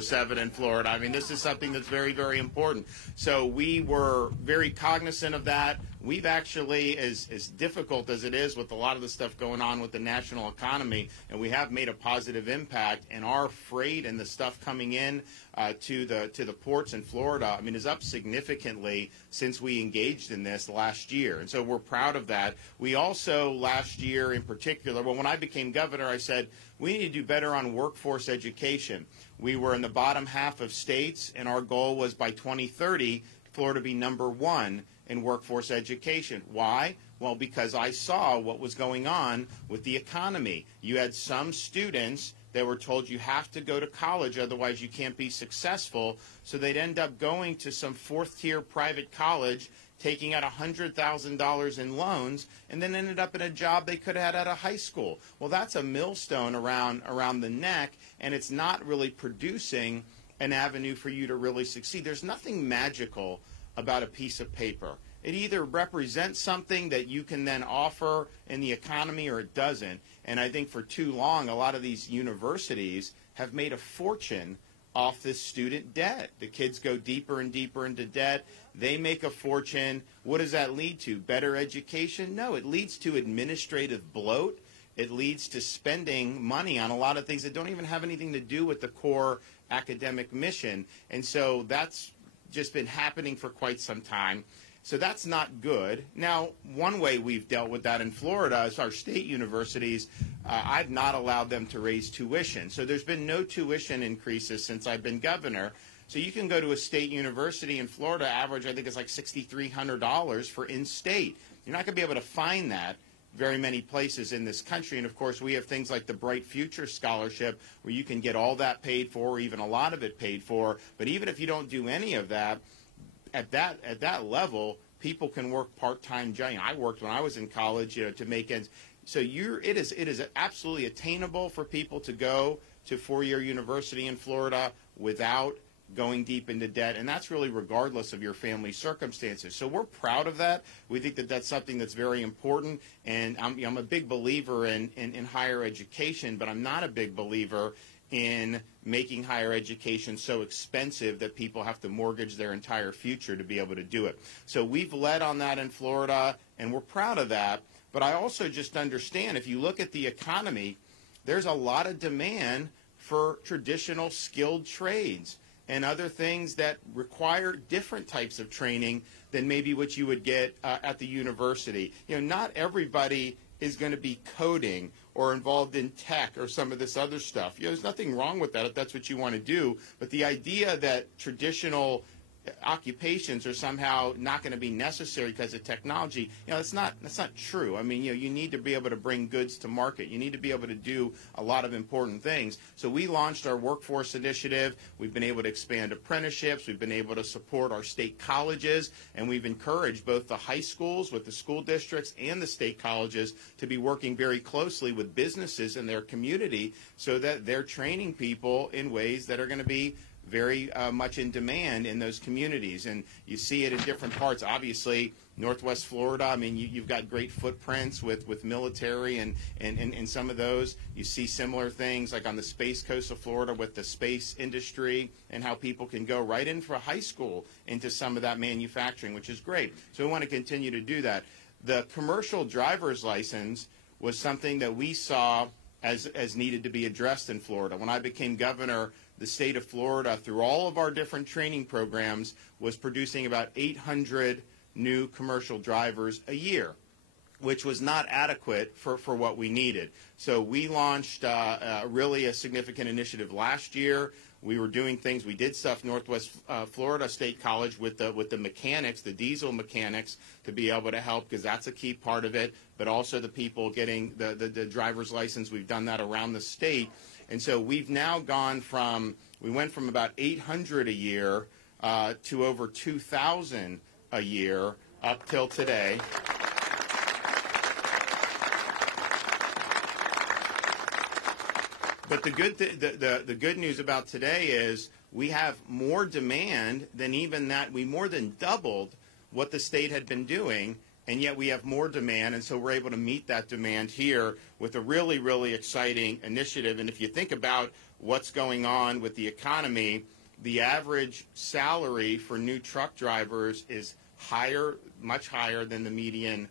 24/7 in Florida. I mean, this is something that's very, very important. So we were very cognizant of that. We've actually, as difficult as it is with a lot of the stuff going on with the national economy, and we have made a positive impact, and our freight and the stuff coming in to the ports in Florida, I mean, is up significantly since we engaged in this last year. And so we're proud of that. We also, last year in particular, well, when I became governor, I said, we need to do better on workforce education. We were in the bottom half of states, and our goal was by 2030, Florida be #1 in workforce education. Why? Well, because I saw what was going on with the economy. You had some students that were told you have to go to college, otherwise you can't be successful. So they'd end up going to some fourth-tier private college, taking out $100,000 in loans, and then ended up in a job they could have had out of high school. Well, that's a millstone around the neck, and it's not really producing an avenue for you to really succeed. There's nothing magical about a piece of paper. It either represents something that you can then offer in the economy or it doesn't. And I think for too long, a lot of these universities have made a fortune off this student debt. The kids go deeper and deeper into debt. They make a fortune. What does that lead to? Better education? No, it leads to administrative bloat. It leads to spending money on a lot of things that don't even have anything to do with the core academic mission. And so that's just been happening for quite some time. So that's not good. Now, one way we've dealt with that in Florida is our state universities. I've not allowed them to raise tuition. So there's been no tuition increases since I've been governor. So you can go to a state university in Florida, average I think it's like $6,300 for in-state. You're not going to be able to find that very many places in this country. And of course, we have things like the Bright Future Scholarship where you can get all that paid for, or even a lot of it paid for. But even if you don't do any of that, at that level, people can work part-time jobs. I worked when I was in college, to make ends. So it is absolutely attainable for people to go to four-year university in Florida without going deep into debt, and that's really regardless of your family circumstances. So we're proud of that. We think that that's something that's very important, and I'm a big believer in higher education, but I'm not a big believer in making higher education so expensive that people have to mortgage their entire future to be able to do it. So we've led on that in Florida, and we're proud of that. But I also just understand, if you look at the economy, there's a lot of demand for traditional skilled trades and other things that require different types of training than maybe what you would get at the university. Not everybody is going to be coding or involved in tech or some of this other stuff. There's nothing wrong with that if that's what you want to do. But the idea that traditional occupations are somehow not going to be necessary because of technology, that's not true. I mean, you need to be able to bring goods to market. You need to be able to do a lot of important things. So we launched our workforce initiative. We've been able to expand apprenticeships. We've been able to support our state colleges, and we've encouraged both the high schools with the school districts and the state colleges to be working very closely with businesses in their community so that they're training people in ways that are going to be very much in demand in those communities. And you see it in different parts. Obviously, Northwest Florida, I mean, you've got great footprints with military and some of those. You see similar things like on the Space Coast of Florida with the space industry and how people can go right in for high school into some of that manufacturing, which is great. So we want to continue to do that. The commercial driver's license was something that we saw as needed to be addressed in Florida. When I became governor, the state of Florida, through all of our different training programs, was producing about 800 new commercial drivers a year, which was not adequate for what we needed. So we launched really a significant initiative last year. We were doing things. We did stuff Northwest Florida State College with the mechanics, the diesel mechanics, to be able to help, because that's a key part of it, but also the people getting the driver's license. We've done that around the state. And so we've now we went from about 800 a year to over 2,000 a year up till today. But the good news about today is we have more demand than even that. We more than doubled what the state had been doing, and yet we have more demand, and so we're able to meet that demand here with a really, really exciting initiative. And if you think about what's going on with the economy, the average salary for new truck drivers is higher, much higher than the median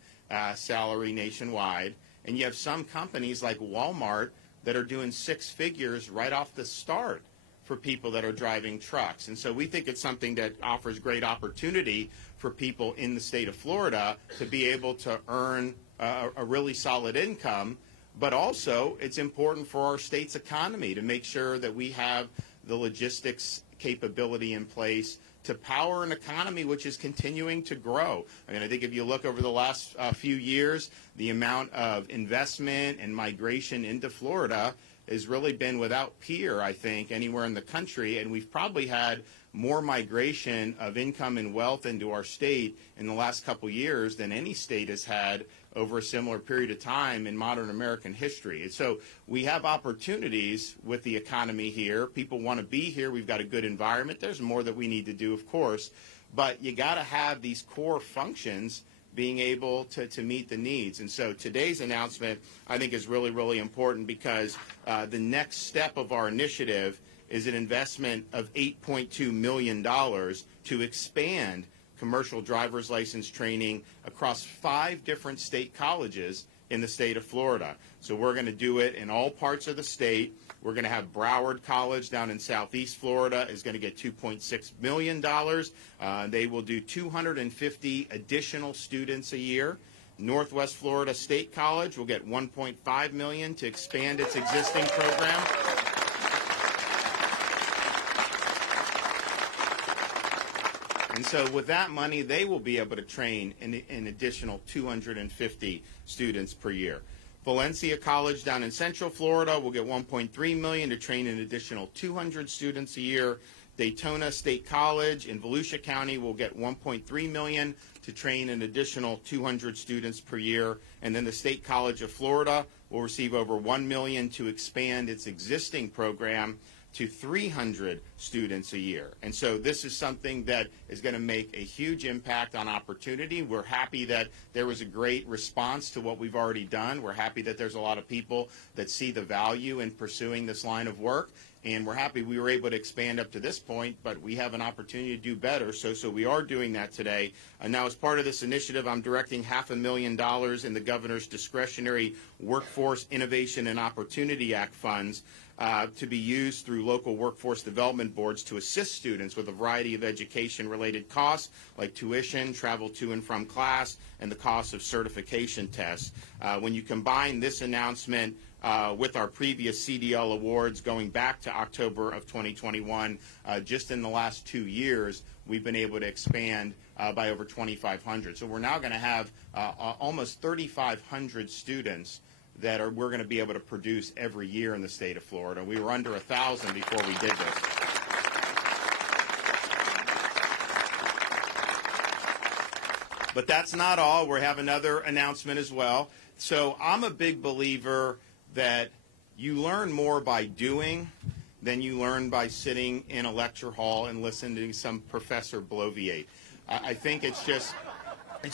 salary nationwide. And you have some companies like Walmart that are doing six figures right off the start for people that are driving trucks. And so we think it's something that offers great opportunity for people in the state of Florida to be able to earn a really solid income. But also, it's important for our state's economy to make sure that we have the logistics capability in place to power an economy which is continuing to grow. I mean, I think if you look over the last few years, the amount of investment and migration into Florida has really been without peer, I think, anywhere in the country. And we've probably had more migration of income and wealth into our state in the last couple years than any state has had over a similar period of time in modern American history. And so we have opportunities with the economy here. People want to be here. We've got a good environment. There's more that we need to do, of course, but you got to have these core functions being able to meet the needs. And so today's announcement, I think, is really, really important because the next step of our initiative is an investment of $8.2 million to expand commercial driver's license training across 5 different state colleges in the state of Florida. So we're going to do it in all parts of the state. We're going to have Broward College down in southeast Florida is going to get $2.6 million. They will do 250 additional students a year. Northwest Florida State College will get $1.5 million to expand its existing program. And so with that money, they will be able to train an additional 250 students per year. Valencia College down in Central Florida will get $1.3 million to train an additional 200 students a year. Daytona State College in Volusia County will get $1.3 million to train an additional 200 students per year. And then the State College of Florida will receive over $1 million to expand its existing program to 300 students a year. And so this is something that is going to make a huge impact on opportunity. We're happy that there was a great response to what we've already done. We're happy that there's a lot of people that see the value in pursuing this line of work. And we're happy we were able to expand up to this point, but we have an opportunity to do better. So we are doing that today. Now, as part of this initiative, I'm directing $500,000 in the governor's discretionary Workforce Innovation and Opportunity Act funds to be used through local workforce development boards to assist students with a variety of education-related costs like tuition, travel to and from class, and the cost of certification tests. When you combine this announcement with our previous CDL awards going back to October of 2021, just in the last 2 years, we've been able to expand by over 2,500. So we're now going to have almost 3,500 students that we're going to be able to produce every year in the state of Florida. We were under 1,000 before we did this. But that's not all. We have another announcement as well. So I'm a big believer that you learn more by doing than you learn by sitting in a lecture hall and listening to some professor bloviate. I think it's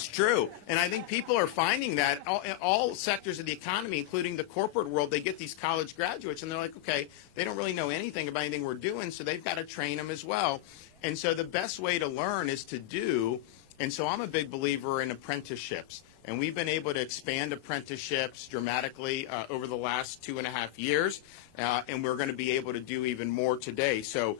true. And I think people are finding that all sectors of the economy, including the corporate world, they get these college graduates and they're like, okay, they don't really know anything about anything we're doing, so they've got to train them as well. And so the best way to learn is to do. And so I'm a big believer in apprenticeships. And we've been able to expand apprenticeships dramatically over the last 2.5 years. And we're going to be able to do even more today. So,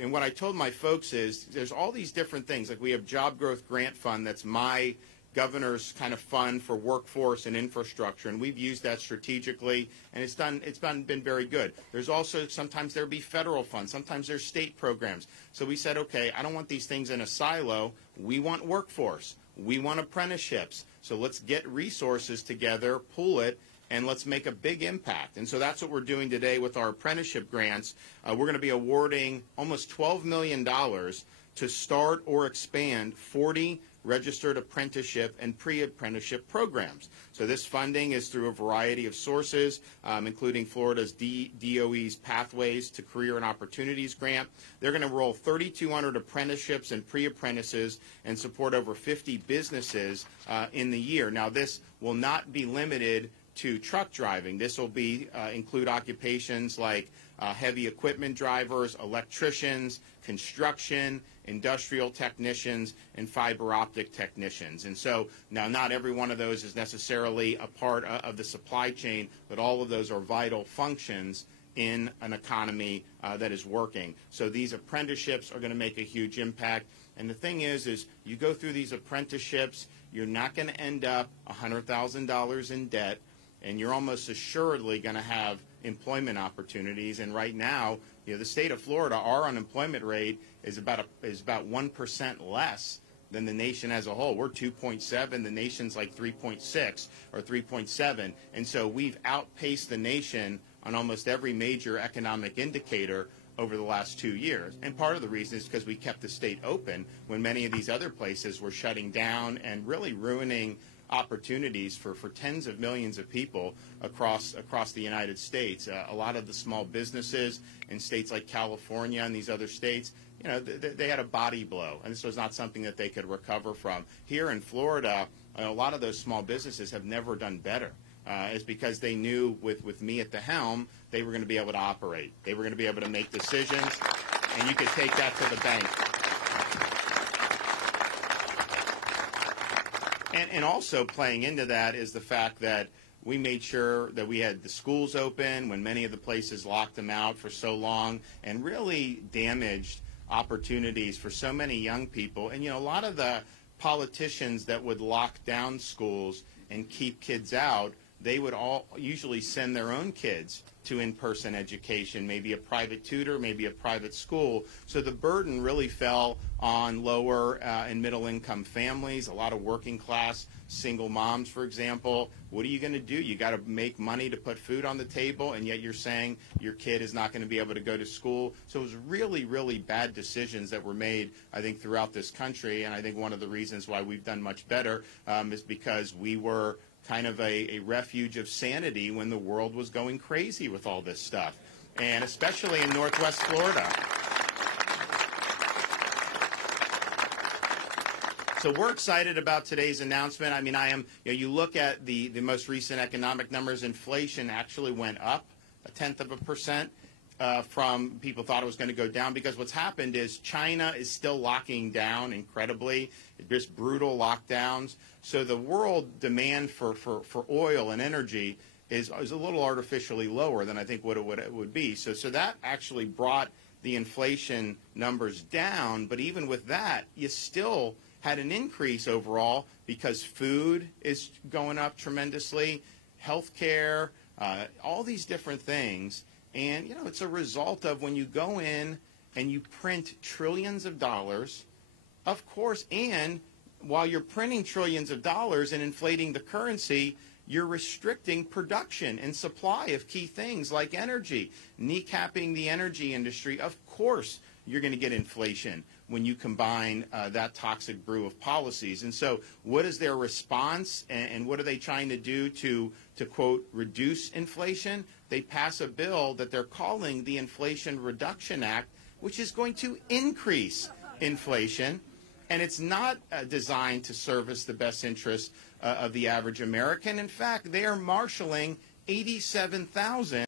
and what I told my folks is there's all these different things. Like we have Job Growth Grant Fund. That's my governor's kind of fund for workforce and infrastructure. And we've used that strategically. And it's been very good. There's also sometimes there'll be federal funds. Sometimes there's state programs. So we said, okay, I don't want these things in a silo. We want workforce. We want apprenticeships. So let's get resources together, pool it, and let's make a big impact. And so that's what we're doing today with our apprenticeship grants. We're going to be awarding almost $12 million to start or expand 40 registered apprenticeship and pre-apprenticeship programs. So this funding is through a variety of sources, including Florida's DOE's Pathways to Career and Opportunities grant. They're going to enroll 3,200 apprenticeships and pre-apprentices and support over 50 businesses in the year. Now, this will not be limited to truck driving. This will be include occupations like heavy equipment drivers, electricians, construction, industrial technicians, and fiber optic technicians. And so now not every one of those is necessarily a part of the supply chain, but all of those are vital functions in an economy that is working. So these apprenticeships are going to make a huge impact. And the thing is you go through these apprenticeships, you're not going to end up $100,000 in debt, and you're almost assuredly going to have employment opportunities. And right now, the state of Florida, our unemployment rate is about 1% less than the nation as a whole. We're 2.7. The nation's like 3.6 or 3.7. And so we've outpaced the nation on almost every major economic indicator over the last 2 years. And part of the reason is because we kept the state open when many of these other places were shutting down and really ruining opportunities for tens of millions of people across the United States. A lot of the small businesses in states like California and these other states, they had a body blow, and this was not something that they could recover from. Here in Florida, a lot of those small businesses have never done better. It's because they knew with me at the helm, they were going to be able to operate. They were going to be able to make decisions, and you could take that to the bank. And also playing into that is the fact that we made sure that we had the schools open when many of the places locked them out for so long and really damaged opportunities for so many young people. And, a lot of the politicians that would lock down schools and keep kids out, they would all usually send their own kids to in-person education, maybe a private tutor, maybe a private school. So the burden really fell on lower and middle-income families, a lot of working-class single moms, for example. What are you going to do? You got to make money to put food on the table, and yet you're saying your kid is not going to be able to go to school. So it was really, really bad decisions that were made, I think, throughout this country. And I think one of the reasons why we've done much better is because we were kind of a refuge of sanity when the world was going crazy with all this stuff, and especially in Northwest Florida. So we're excited about today's announcement. I mean, you look at the most recent economic numbers, inflation actually went up 0.1%. From people thought it was going to go down, because what's happened is China is still locking down incredibly, just brutal lockdowns. So the world demand for oil and energy is a little artificially lower than I think what it would be. So that actually brought the inflation numbers down. But even with that, you still had an increase overall because food is going up tremendously, healthcare, all these different things. And, it's a result of when you go in and you print trillions of dollars, of course, and while you're printing trillions of dollars and inflating the currency, you're restricting production and supply of key things like energy, kneecapping the energy industry. Of course, you're going to get inflation when you combine that toxic brew of policies. And so what is their response, and what are they trying to do to quote, reduce inflation? They pass a bill that they're calling the Inflation Reduction Act, which is going to increase inflation. And it's not designed to service the best interests of the average American. In fact, they are marshaling 87,000